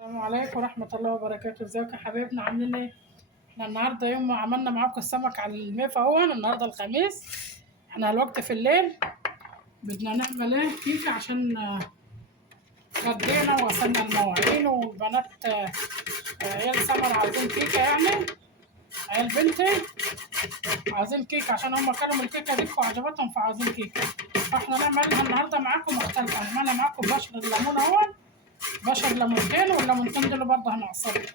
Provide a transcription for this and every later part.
السلام عليكم ورحمة الله وبركاته، ازيكم يا حبايبنا عاملين ايه؟ احنا النهارده يوم ما عملنا معاكم السمك على الميف اهو، النهارده الخميس. احنا الوقت في الليل بدنا نعمل ايه كيكة عشان غدينا وغسلنا المواعين والبنات عيال سمر عايزين كيكة يعني. عيال بنتي عايزين كيكة عشان هم كانوا من الكيكة دي وعجبتهم فعايزين كيكة. فاحنا نعملها النهارده معاكم مختلفة، هنعملها معاكم ببشر الليمون اهو، بشر ليمونتين والليمونتين دول برضه هنعصرهم.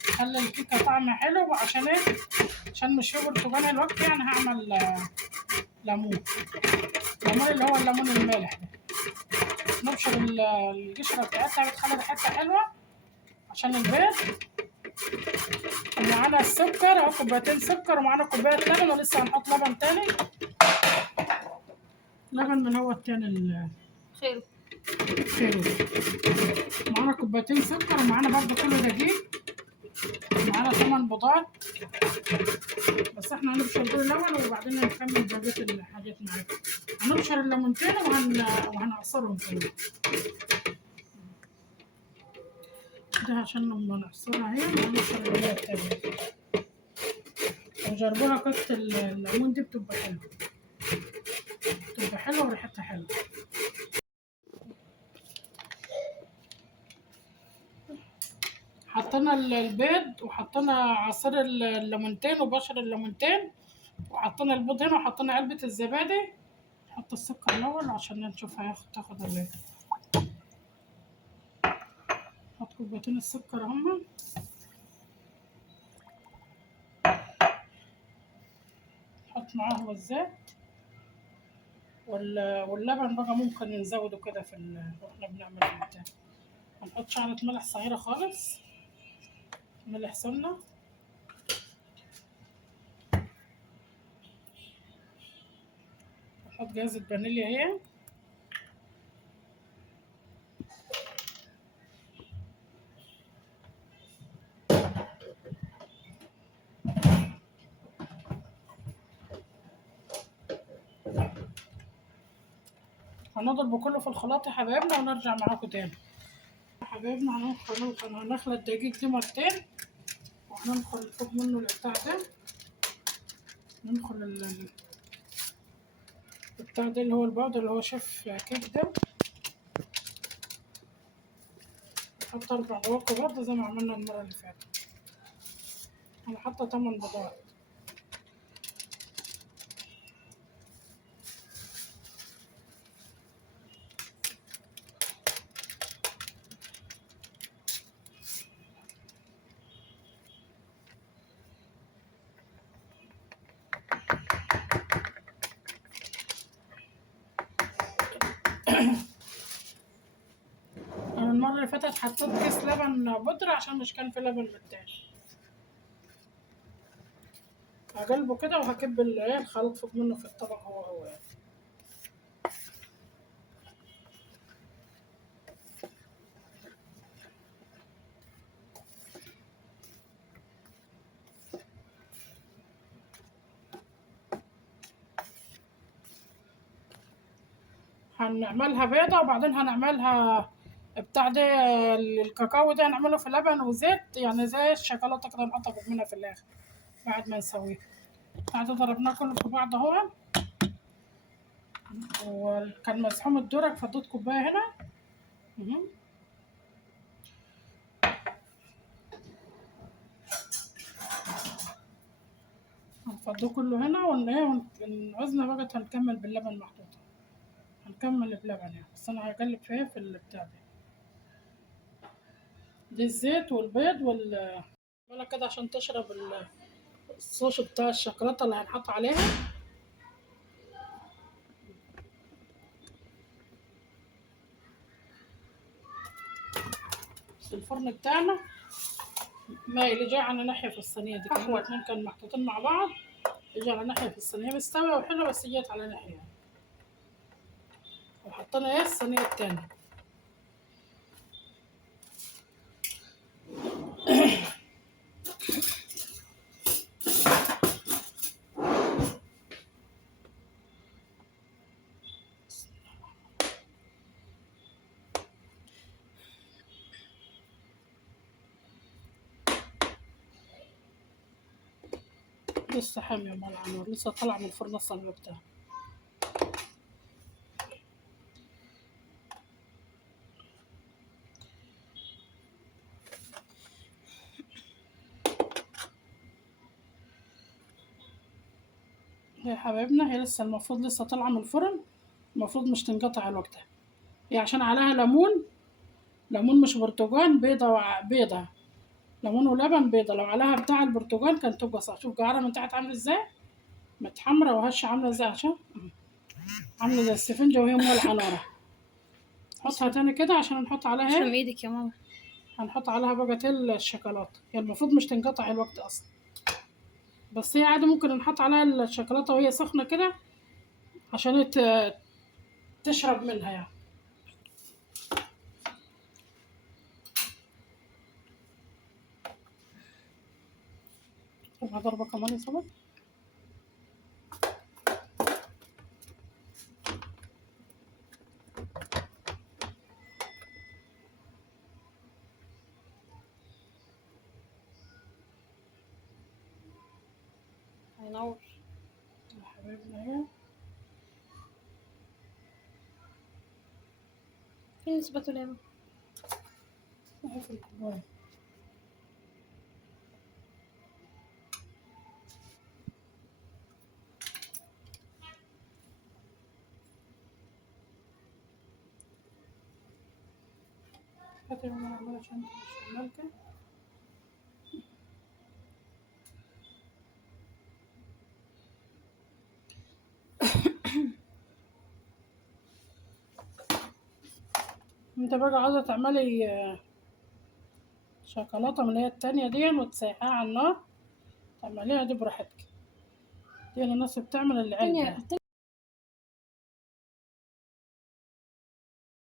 خلي الكيكة طعمها حلو وعشان ايه؟ عشان مش في برتقال الوقت يعني هعمل ليمون. ليمون اللي هو الليمون المالح ده. نبشر القشرة بتاعتها بتخلي ريحتها حلوة عشان البيض. ومعانا السكر اهو، كوبايتين سكر ومعانا كوباية لبن، ولسه هنحط لبن تاني. لبن من هو التاني خير. خير. معانا كوبايتين سكر ومعانا برضه كيلو دقيق، معانا 8 بيضات. بس احنا هنبشر دول الاول وبعدين نكمل بقيه الحاجات معاكم. هنبشر الليمونتين وهنعصرهم كمان ده عشان لما نعصرها هي هنبشر الليمون التانية. وجربوها قصة الليمون دي بتبقى حلوة، بتبقى حلوة وريحتها حلوة. حطينا البيض وحطينا عصير الليمونتين وبشر الليمونتين، وحطينا البيض هنا وحطينا علبة الزبادي. نحط السكر الأول عشان نشوف تاخد ولا ايه. نحط كوبايتين السكر هما، نحط معاهم الزيت واللبن بقى ممكن نزوده كده واحنا بنعمل البتاع. هنحط شعرة ملح صغيرة خالص، ملح سمنة. نحط جوزة فانيليا هي. هنضرب كله في الخلاط يا حبايبنا ونرجع معاكم تاني. يا حبايبنا هنخلط الدقيق دي مرتين، وهندخل فوق منه البتاع ده. ندخل البتاع ده اللي هو البودر اللي هو شيف كيك ده. نحط 4 بواقي برضه زي ما عملنا المرة اللي فاتت. أنا حاطة 8 بيضات. أنا المرة اللي فاتت حطيت كيس لبن بودرة عشان مش كان في لبن مرتاح. هقلبه كده وهكب الخليط فوق منه في الطبق هو يعني. هنعملها بيضة وبعدين هنعملها بتاع ده الكاكاو ده هنعمله في لبن وزيت يعني زي الشوكولاتة كده، نحطها فوق منها في الآخر بعد ما نسويه. بعد ضربناه كله في بعض اهو، وكان مسحوم الدرك فضيت كوباية هنا. هنفضيه كله هنا ونعوزنا بقى هنكمل باللبن محطوط. هنكمل بلبن يعني، بس انا هقلب فيه في البتاع ده. دي الزيت والبيض ولا كده عشان تشرب الصوص بتاع الشوكولاتة اللي هنحط عليها. بس الفرن بتاعنا مايل جاي على ناحية في الصينية دي، كانوا الاتنين كانوا محطوطين مع بعض. يجي على ناحية في الصينية مستوية وحلوة، بس جت على ناحية يعني. وحطينا ايه الصينية التانية. لسه حامي يا مال العنور، لسه طالع من الفرن الصلب بتاعه. يا حبايبنا هي لسه المفروض لسه طالعة من الفرن، المفروض مش تنقطع الوقت. هي عشان عليها ليمون، ليمون مش برتقان، بيضة ليمون ولبن بيضة. لو عليها بتاع البرتقال كانت تبقى صح. شوف الجعرة من تحت عاملة ازاي، متحمرة، وهشة عاملة ازاي، عشان عاملة زي السفنجة وهي مولعة نارها. نحطها تاني كده عشان نحط عليها تسلم ايدك يا ماما. هنحط عليها بقى الشوكولاتة. هي المفروض مش تنقطع الوقت اصلا، بس هي عادي ممكن نحط عليها الشوكولاتة وهي سخنة كده عشان تشرب منها يعني. طب ضربة كمان يا صبر. هينور يا حبايبنا اهي. فين السباتولا يا ماما؟ اهي في الكوباية. هاتي يا ماما العمال عشان مش مالكة. انت بقى عاوزة تعملي شوكولاتة من اللي هي التانية دي وتسيحيها على النار، تعمليها دي براحتك. دي الناس بتعمل اللي عندها.